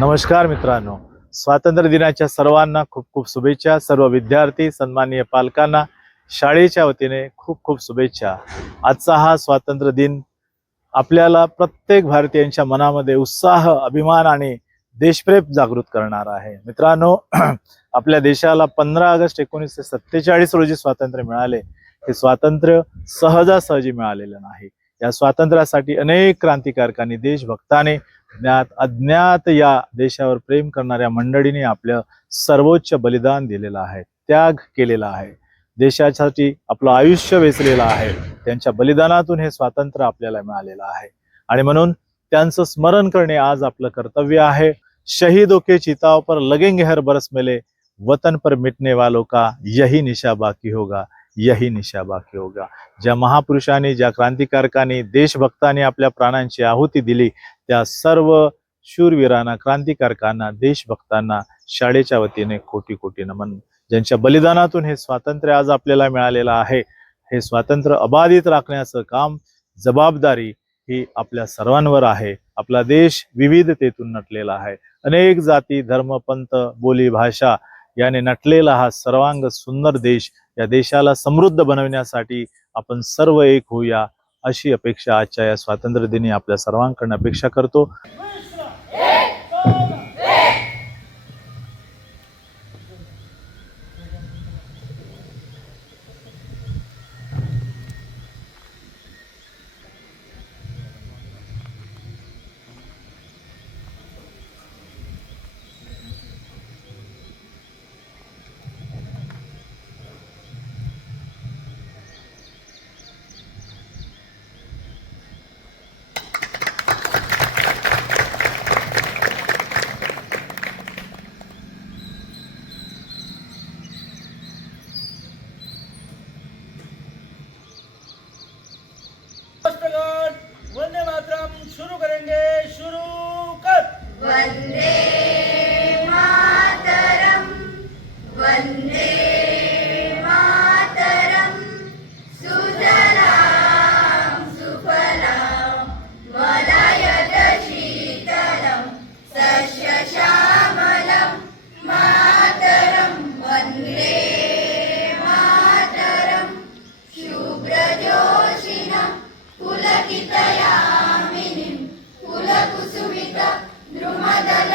नमस्कार मित्रांनो, स्वातंत्र्य दिनाच्या सर्वांना खूप खूप शुभेच्छा। सर्व विद्यार्थी, सन्माननीय पालकांना शाळेच्या वतीने खूप खूप शुभेच्छा। आजचा हा स्वातंत्र्य दिन आपल्याला प्रत्येक भारतीयांच्या मनामध्ये उत्साह, अभिमान आणि देशप्रेम जागृत करणार आहे। मित्रांनो, आपल्या देशाला 15 ऑगस्ट 1947 रोजी स्वातंत्र्य मिळाले। हे स्वातंत्र्य सहजासहजी मिळालेलं नाही। या स्वातंत्र्यासाठी अनेक क्रांतिकारकांनी, देशभक्तांनी, ज्ञात अज्ञात या देशावर प्रेम करणाऱ्या मंडळींनी आपलं सर्वोच्च बलिदान दिलेलं आहे, त्याग केलेला आहे, देशासाठी आपलं आयुष्य वेचलेलं आहे। त्यांच्या बलिदानातून हे स्वातंत्र्य आपल्याला मिळालेलं आहे आणि म्हणून त्यांचं स्मरण करणे आज आपलं कर्तव्य आहे। शहीदों के चिताओं पर लगेंगे हर बरस मेले, वतन पर मिटने वालों का यही निशा बाकी होगा, यही निशा बाकी होगा। ज्या महापुरुषांनी, ज्या क्रांतिकारकांनी, देशभक्तांनी आपल्या प्राणांची आहुती दिली, त्या सर्व शूरवीरांना, क्रांतिकारकांना, देशभक्तांना शाळेच्या वतीने कोटी कोटी नमन। ज्यांच्या बलिदानातून हे स्वातंत्र्य आज आपल्याला मिळालेलं आहे। हे स्वातंत्र्य अबाधित राखण्याचं काम, जबाबदारी ही आपल्या सर्वांवर आहे। आपला देश विविधतेतून नटलेला आहे। अनेक जाती, धर्म, पंथ, बोली, भाषा याने नटलेला हा सर्वांग सुंदर देश, या देशाला समृद्ध बनवण्यासाठी आपण सर्व एक होऊया, अशी अपेक्षा आजच्या या स्वातंत्र्य दिनी आपल्या सर्वांकडून अपेक्षा करतो। वंदे मातरम शुरू करेंगे। शुरू कर। वंदे मातरम, वंदे मातरम, सुजलाम सुफलाम मलयज शीतलम सस्यश्यामलम मातरम। वंदे मातरम, शुभ्रजोषिणं पुलकितयामिनीं, कुलकुसुमित द्रुमदल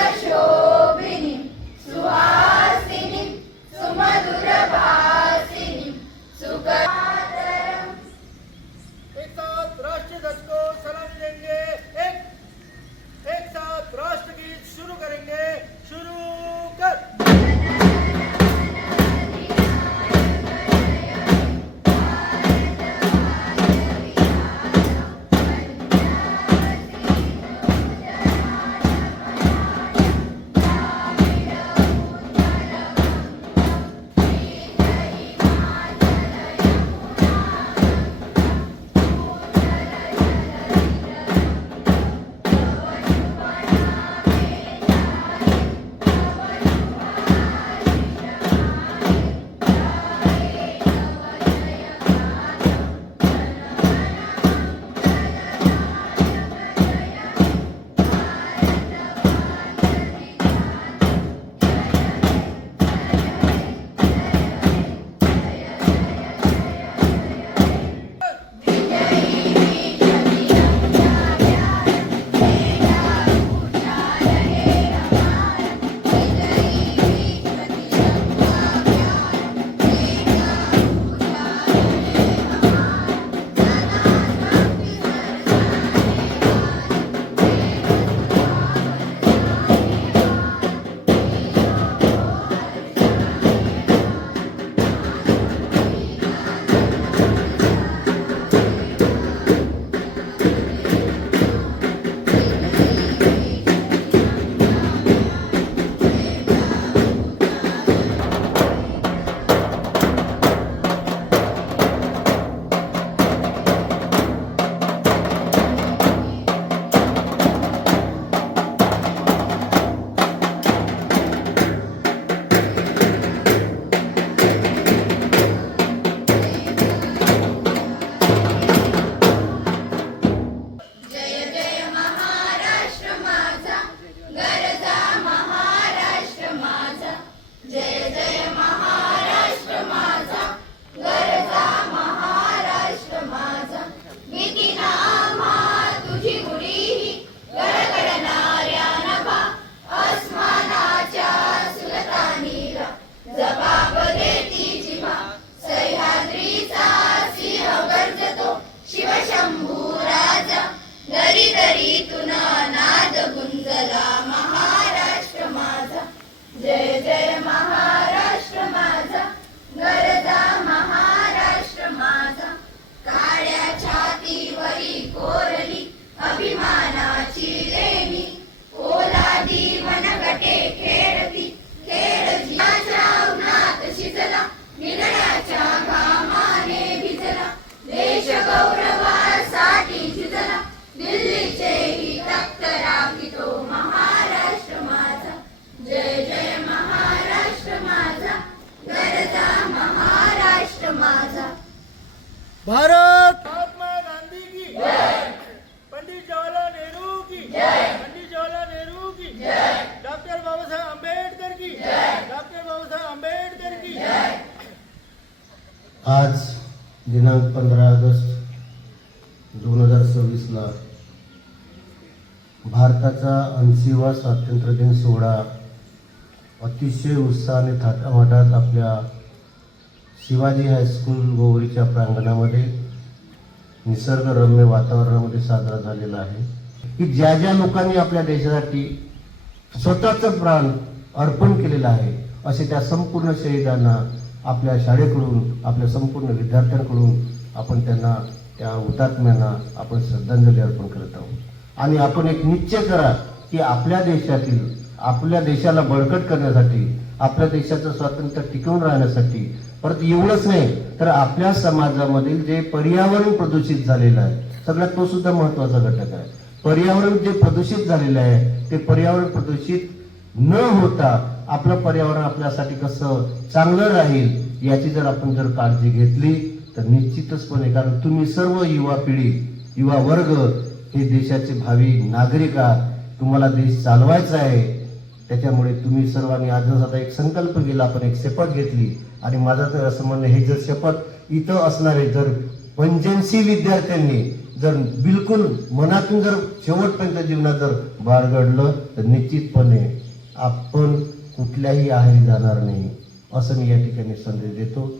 आज दिनांक 15 ऑगस्ट 2026ला भारताचा 80वा स्वातंत्र्य दिन सोहळा अतिशय उत्साहाने थाटामाटात आपल्या शिवाजी हायस्कूल गोवरीच्या प्रांगणामध्ये निसर्गरम्य वातावरणामध्ये साजरा झालेला आहे की ज्या ज्या लोकांनी आपल्या देशासाठी स्वतःचं प्राण अर्पण केलेलं आहे असे त्या संपूर्ण शहीदांना आपल्या शाळेकडून आपल्या संपूर्ण विद्यार्थ्यांकडून आपण त्यांना त्या हुतात्म्यांना आपण श्रद्धांजली अर्पण करत आहोत. आणि आपण एक निश्चय करा की आपल्या देशातील आपल्या देशाला बळकट करण्यासाठी आपल्या देशाचं स्वातंत्र्य टिकवून राहण्यासाठी परत एवढंच नाही तर आपल्या समाजामधील जे पर्यावरण प्रदूषित झालेलं आहे सगळ्यात तो सुद्धा महत्वाचा घटक आहे. पर्यावरण जे प्रदूषित झालेलं आहे ते पर्यावरण प्रदूषित न होता आपलं पर्यावरण आपल्यासाठी कसं चांगलं राहील याची जर आपण जर काळजी घेतली तर निश्चितचपणे, कारण तुम्ही सर्व युवा पिढी युवा वर्ग हे देशाचे भावी नागरिक आहात, तुम्हाला देश चालवायचा आहे. त्याच्यामुळे तुम्ही सर्वांनी आजच आता एक संकल्प केला, आपण एक शपथ घेतली आणि माझं तर असं म्हणणं हे जर शपथ इथं असणारे जर 85 विद्यार्थ्यांनी जर बिलकुल मनातून जर शेवटपर्यंत जीवनात जर बाळगडलं तर निश्चितपणे आपण कुठल्याही आहारी जाणार नाही असं मी या ठिकाणी संदेश देतो.